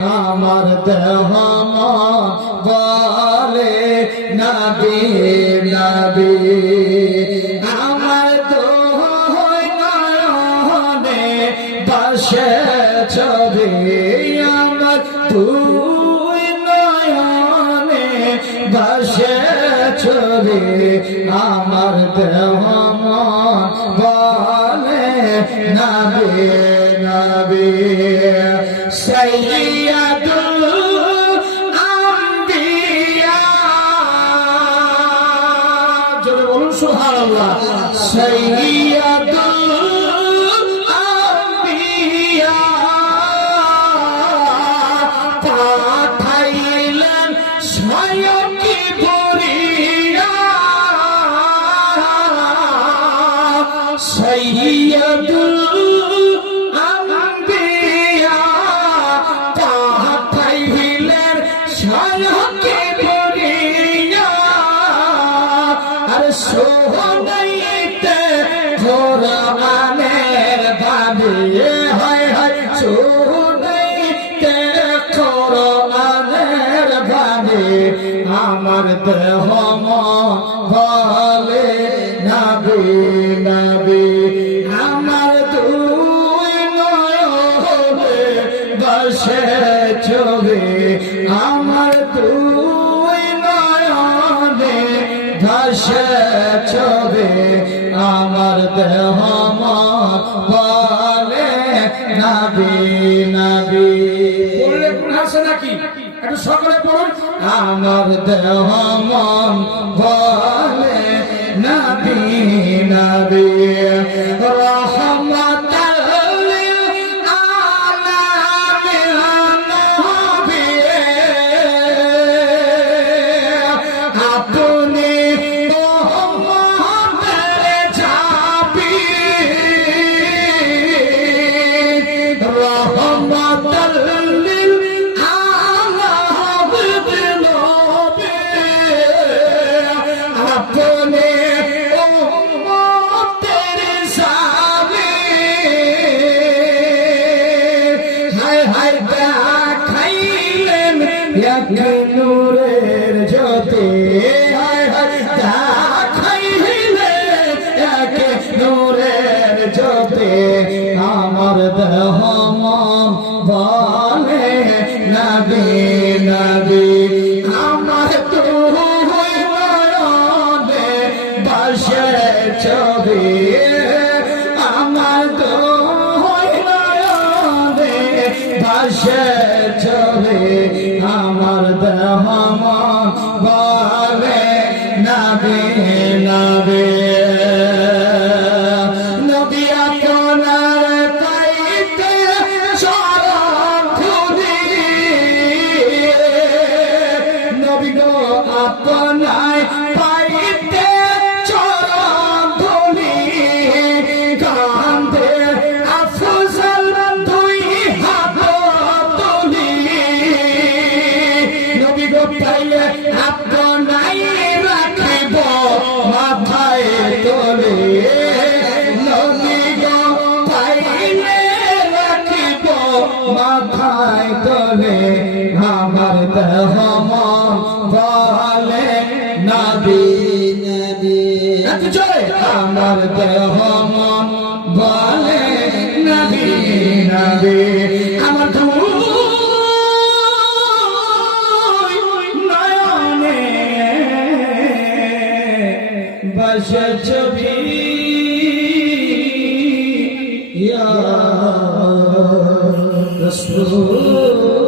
আমার দেহ বলে নবী নবী আমার দুই নয়নে বসে ছবি আমার দুই নয়নে বসে ছবি আমার দেহ বলে নবী নবী সৈয়দুল আম্বিয়া জোরে বলুন সুবহানাল্লাহ সৈয়দুল আম্বিয়া পাঠাইলেন স্বয়ং কিবরিয়া সৈয়দুল সোনাইতে কোরআনের বাণী হয় হয় সোনাইতে কোরআনের বাণী আমার দেহ বলে নবী নবী আমার দুই নয়নে বসে ছবি আমার দুই নয়নে বসে ছবি আমার দেহ বলে নবী নবী বললে কোন আছে নাকি একটু সকলে পড়ুন আমার দেহ বলে নবী নবী রহমতাল লিল আলামিন নবী আপনি নূরের জ্যোতি দেখাইলে এক নূরের জ্যোতি আমার দেহ বলে নবী নবী আমার দুই নয়নে বসে ছবি আমার দুই নয়নে বসে ছবি আমার দেহ বলে নবী নবী নবী আপনার পাইতে চরণ ধুলি নবী গো আপনার পাইতে চরণ ধুলি কান্দে আফজল দুই হাত তুলি নবী গো পাইলে আপনাই রাখিব মাথায় তোলে নবী গো পাইলে রাখিব মাথায় তোলে আমার দেহ বলে নবী নবী আমার দেহ বলে নবী নবী আমার বসে ছবি ইয়া রাসূল